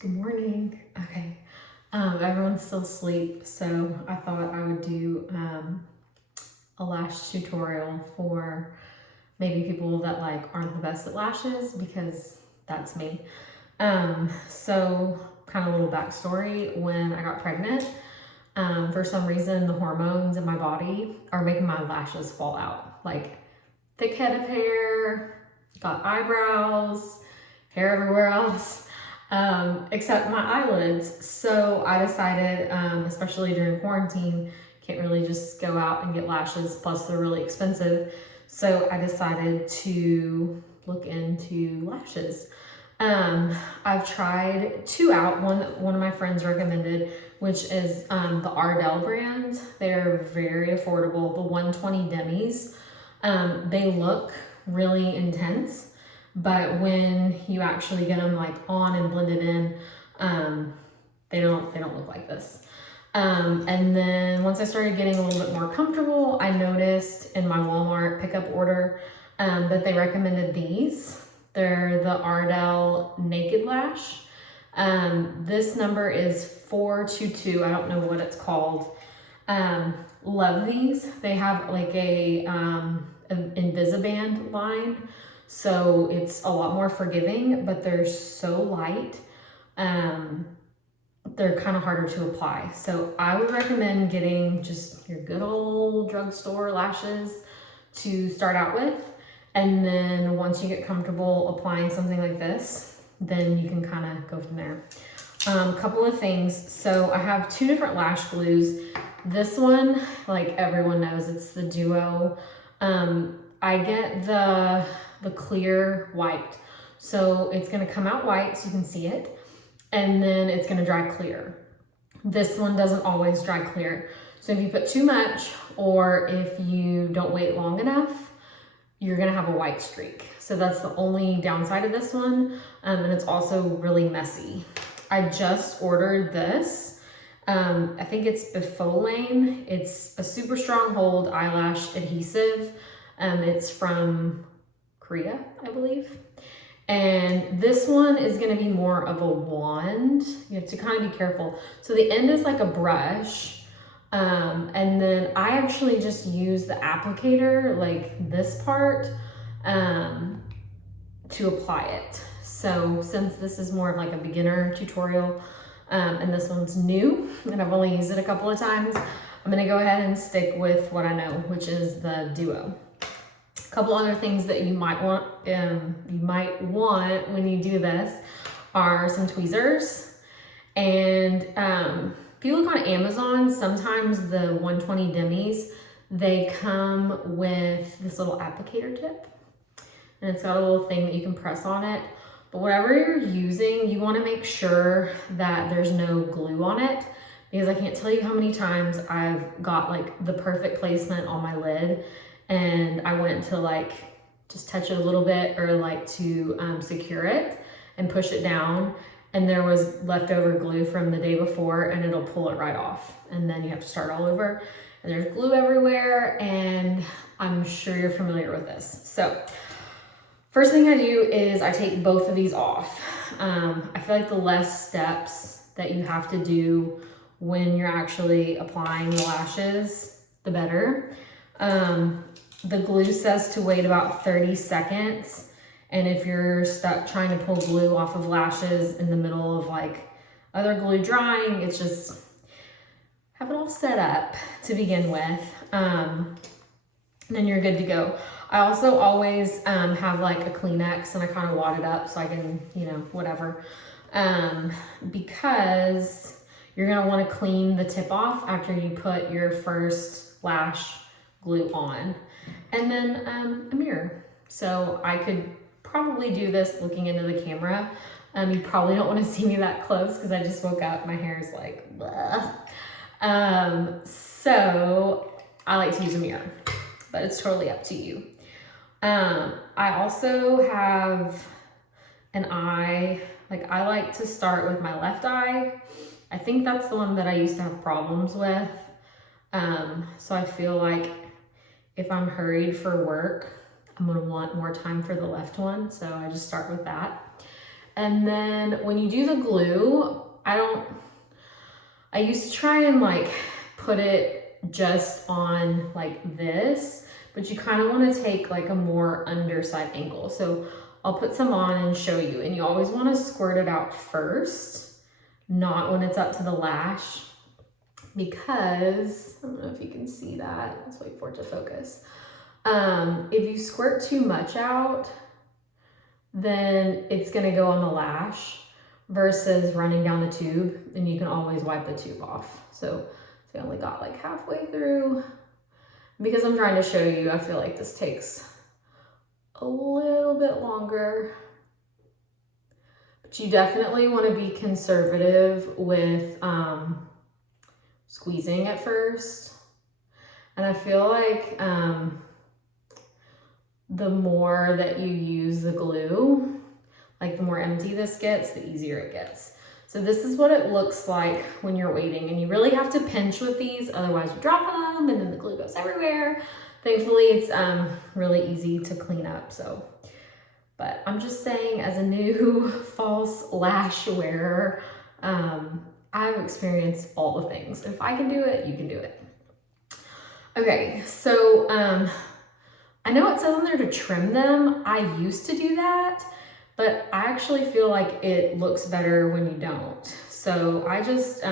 Good morning. Okay. Everyone's still asleep, so I thought I would do a lash tutorial for maybe people that aren't the best at lashes, because that's me. So kind of a little backstory. When I got pregnant, for some reason the hormones in my body are making my lashes fall out. Like thick head of hair, got eyebrows, hair everywhere else. Except my eyelids. So I decided, especially during quarantine, can't really just go out and get lashes, plus they're really expensive. So I decided to look into lashes. I've tried two out, one of my friends recommended, which is the Ardell brand. They're very affordable, the 120 Demis. They look really intense, but when you actually get them on and blended in, they don't look like this. And then once I started getting a little bit more comfortable, I noticed in my Walmart pickup order that they recommended these. They're the Ardell Naked Lash. This number is 422. I don't know what it's called. Love these. They have an Invisiband line. So it's a lot more forgiving, but they're so light. They're kind of harder to apply. So I would recommend getting just your good old drugstore lashes to start out with. And then once you get comfortable applying something like this, then you can kind of go from there. A couple of things. So I have two different lash glues. This one, like everyone knows, it's the Duo. I get the clear white. So it's gonna come out white so you can see it, and then it's gonna dry clear. This one doesn't always dry clear. So if you put too much, or if you don't wait long enough, you're gonna have a white streak. So that's the only downside of this one. And it's also really messy. I just ordered this. I think it's Befolain. It's a super strong hold eyelash adhesive. It's from Korea, I believe. And this one is gonna be more of a wand. You have to kind of be careful. So the end is like a brush. And then I actually just use the applicator, like this part, to apply it. So since this is more of like a beginner tutorial, and this one's new, and I've only used it a couple of times, I'm gonna go ahead and stick with what I know, which is the Duo. A couple other things that you might want when you do this are some tweezers. And if you look on Amazon, sometimes the 120 Demis, they come with this little applicator tip, and it's got a little thing that you can press on it. But whatever you're using, you want to make sure that there's no glue on it, because I can't tell you how many times I've got like the perfect placement on my lid, and I went to just touch it a little bit, or to secure it and push it down, and there was leftover glue from the day before, and it'll pull it right off, and then you have to start all over, and there's glue everywhere, and I'm sure you're familiar with this. So first thing I do is I take both of these off. I feel like the less steps that you have to do when you're actually applying the lashes, the better. The glue says to wait about 30 seconds. And if you're stuck trying to pull glue off of lashes in the middle of other glue drying, it's just have it all set up to begin with. And then you're good to go. I also always have a Kleenex, and I kind of wad it up so I can, whatever. Because you're gonna wanna clean the tip off after you put your first lash glue on. And then a mirror. So I could probably do this looking into the camera. You probably don't want to see me that close because I just woke up. My hair is blah. So I like to use a mirror, but it's totally up to you. I also have an eye, I like to start with my left eye. I think that's the one that I used to have problems with. So I feel like if I'm hurried for work, I'm gonna want more time for the left one. So I just start with that. And then when you do the glue, I used to try and like put it just on like this, but you kind of want to take like a more underside angle. So I'll put some on and show you. And you always want to squirt it out first, not when it's up to the lash, because I don't know if you can see that. Let's wait for it to focus. If you squirt too much out, then it's gonna go on the lash versus running down the tube, and you can always wipe the tube off. So I only got like halfway through. Because I'm trying to show you, I feel like this takes a little bit longer. But you definitely want to be conservative with squeezing at first. And I feel like the more that you use the glue, like the more empty this gets, the easier it gets. So this is what it looks like when you're waiting, and you really have to pinch with these, otherwise you drop them and then the glue goes everywhere. Thankfully, it's really easy to clean up. But I'm just saying, as a new false lash wearer, I've experienced all the things. If I can do it, you can do it. Okay, so I know it says on there to trim them. I used to do that, but I actually feel like it looks better when you don't. So I just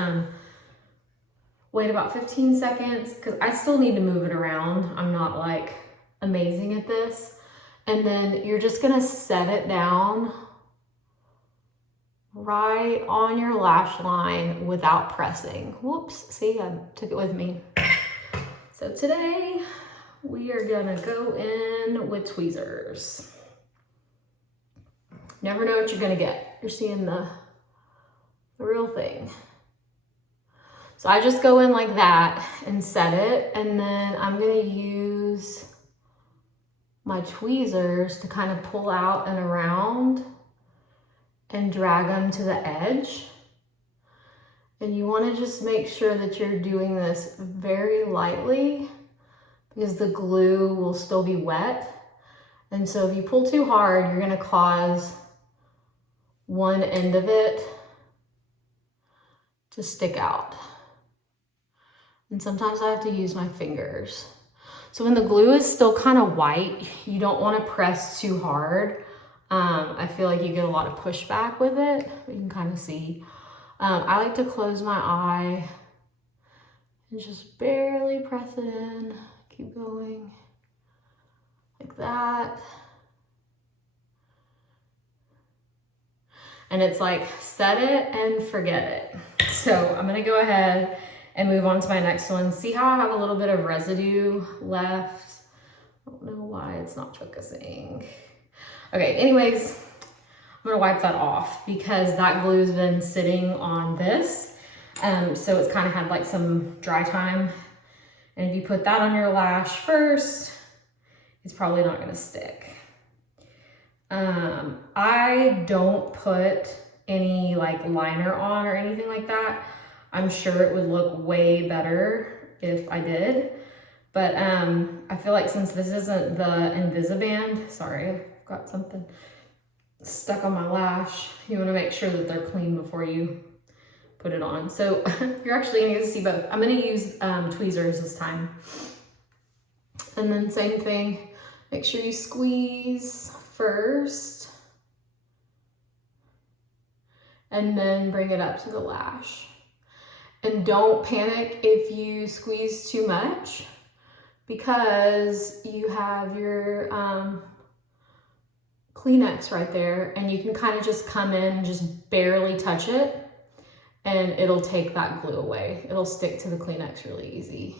wait about 15 seconds because I still need to move it around. I'm not like amazing at this. And then you're just gonna set it down right on your lash line without pressing. Whoops, see, I took it with me. So today we are gonna go in with tweezers. Never know what you're gonna get. You're seeing the real thing. So I just go in like that and set it, and then I'm gonna use my tweezers to kind of pull out and around and drag them to the edge. And you wanna just make sure that you're doing this very lightly because the glue will still be wet. And so if you pull too hard, you're gonna cause one end of it to stick out. And sometimes I have to use my fingers. So when the glue is still kind of white, you don't want to press too hard. I feel like you get a lot of pushback with it. You can kind of see. I like to close my eye and just barely press it in. Keep going like that. And it's like, set it and forget it. So I'm gonna go ahead and move on to my next one. See how I have a little bit of residue left? I don't know why it's not focusing. Okay, anyways, I'm gonna wipe that off because that glue's been sitting on this. So it's kind of had like some dry time. And if you put that on your lash first, it's probably not gonna stick. I don't put any like liner on or anything like that. I'm sure it would look way better if I did. But I feel like since this isn't the Invisiband, sorry, I've got something stuck on my lash. You wanna make sure that they're clean before you put it on. So you're actually gonna get to see both. I'm gonna use tweezers this time. And then same thing, make sure you squeeze first and then bring it up to the lash. And don't panic if you squeeze too much because you have your Kleenex right there, and you can kind of just come in and just barely touch it and it'll take that glue away. It'll stick to the Kleenex really easy.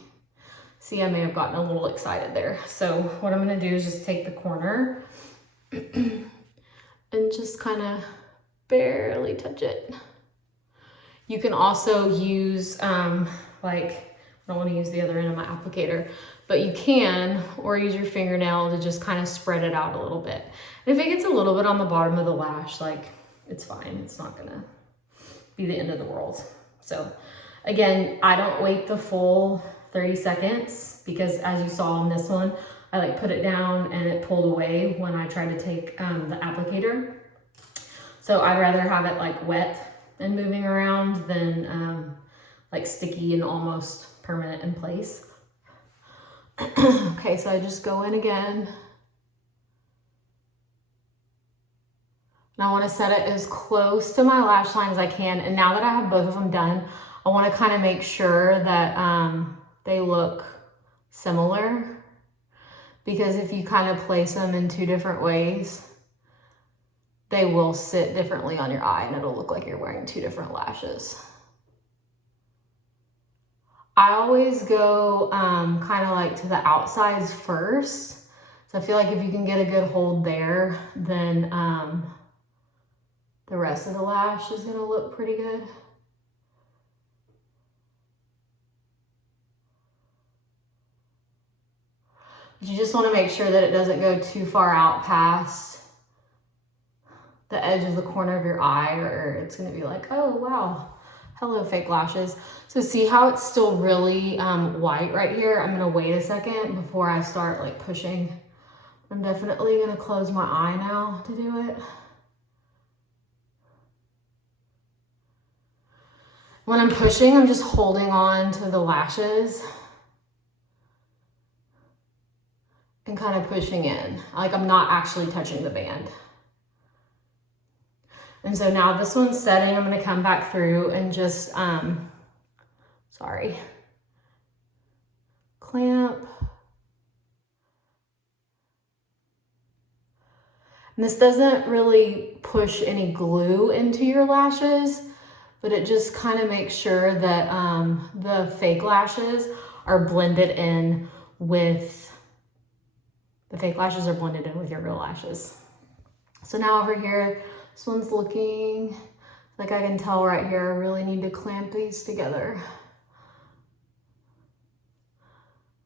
See, I may have gotten a little excited there. So what I'm gonna do is just take the corner and just kind of barely touch it. You can also use, like, I don't want to use the other end of my applicator, but you can, or use your fingernail to just kind of spread it out a little bit. And if it gets a little bit on the bottom of the lash, like, it's fine. It's not gonna be the end of the world. So again, I don't wait the full 30 seconds because as you saw on this one, I like put it down and it pulled away when I tried to take the applicator. So I'd rather have it like wet and moving around than like sticky and almost permanent in place. Okay, so I just go in again. And I want to set it as close to my lash line as I can. And now that I have both of them done, I want to kind of make sure that they look similar. Because if you kind of place them in two different ways, they will sit differently on your eye and it'll look like you're wearing two different lashes. I always go kind of like to the outsides first. So I feel like if you can get a good hold there, then the rest of the lash is gonna look pretty good. But you just wanna make sure that it doesn't go too far out past the edge of the corner of your eye, or it's gonna be like, oh wow, hello fake lashes. So see how it's still really white right here? I'm gonna wait a second before I start like pushing. I'm definitely gonna close my eye now to do it. When I'm pushing, I'm just holding on to the lashes and kind of pushing in. Like I'm not actually touching the band. And so now this one's setting. I'm gonna come back through and just, clamp. And this doesn't really push any glue into your lashes, but it just kind of makes sure that the fake lashes are blended in with, your real lashes. So now over here, this one's looking like I can tell right here, I really need to clamp these together.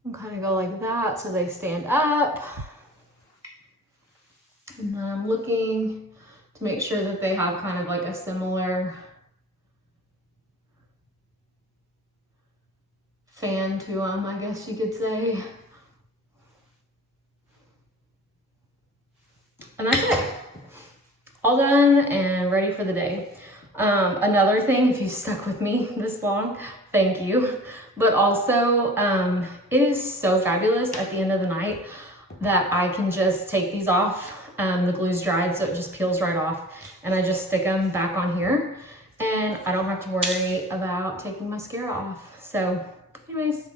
And kind of go like that so they stand up. And then I'm looking to make sure that they have kind of like a similar fan to them, I guess you could say. And that's it. All done and ready for the day. Another thing, if you stuck with me this long, thank you. But also, it is so fabulous at the end of the night that I can just take these off. The glue's dried, so it just peels right off. And I just stick them back on here. And I don't have to worry about taking mascara off. So anyways,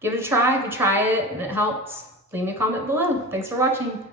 give it a try. If you try it and it helps, leave me a comment below. Thanks for watching.